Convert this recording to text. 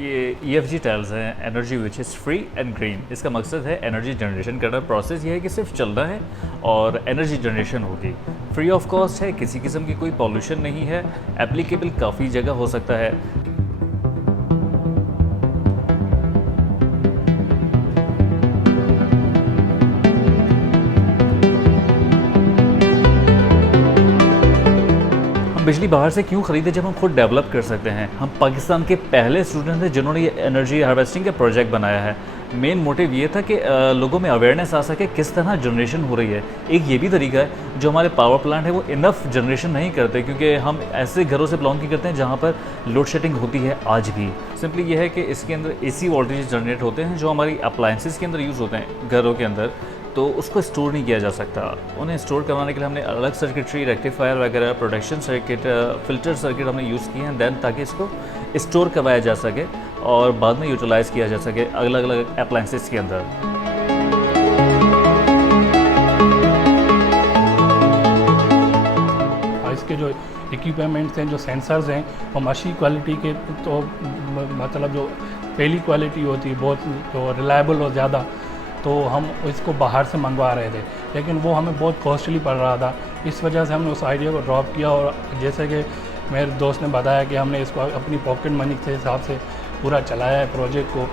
ये EFG tiles हैं, energy which is free and green. इसका मकसद है एनर्जी जनरेशन करना। प्रोसेस ये है कि सिर्फ चलना है और एनर्जी जनरेशन होगी। फ्री ऑफ कॉस्ट है, किसी किस्म की कोई पॉल्यूशन नहीं है, एप्लीकेबल काफ़ी जगह हो सकता है। हम बिजली बाहर से क्यों खरीदें जब हम खुद डेवलप कर सकते हैं। हम पाकिस्तान के पहले स्टूडेंट थे जिन्होंने ये एनर्जी हार्वेस्टिंग का प्रोजेक्ट बनाया है। मेन मोटिव ये था कि लोगों में अवेयरनेस आ सके किस तरह जनरेशन हो रही है। एक ये भी तरीका है, जो हमारे पावर प्लांट है वो इनफ जनरेशन नहीं करते, क्योंकि हम ऐसे घरों से बिलोंग करते हैं जहाँ पर लोड शेडिंग होती है आज भी। सिंपली ये है कि इसके अंदर AC वोल्टेज जनरेट होते हैं जो हमारी अप्लायंसेस के अंदर यूज़ होते हैं घरों के अंदर, तो उसको स्टोर नहीं किया जा सकता। उन्हें स्टोर करवाने के लिए हमने अलग सर्किटरी, रेक्टिफायर वगैरह, प्रोटेक्शन सर्किट, फ़िल्टर सर्किट हमने यूज़ किए हैं दैन, ताकि इसको स्टोर करवाया जा सके और बाद में यूटिलाइज़ किया जा सके अलग अलग अप्लायंसेस के अंदर। इसके जो इक्विपमेंट्स हैं, जो सेंसर्स हैं, वो अच्छी क्वालिटी के, तो मतलब जो पहली क्वालिटी होती है बहुत जो रिलायबल और ज़्यादा, तो हम इसको बाहर से मंगवा रहे थे, लेकिन वो हमें बहुत कॉस्टली पड़ रहा था। इस वजह से हमने उस आइडिया को ड्रॉप किया और जैसे कि मेरे दोस्त ने बताया कि हमने इसको अपनी पॉकेट मनी के हिसाब से पूरा चलाया है प्रोजेक्ट को।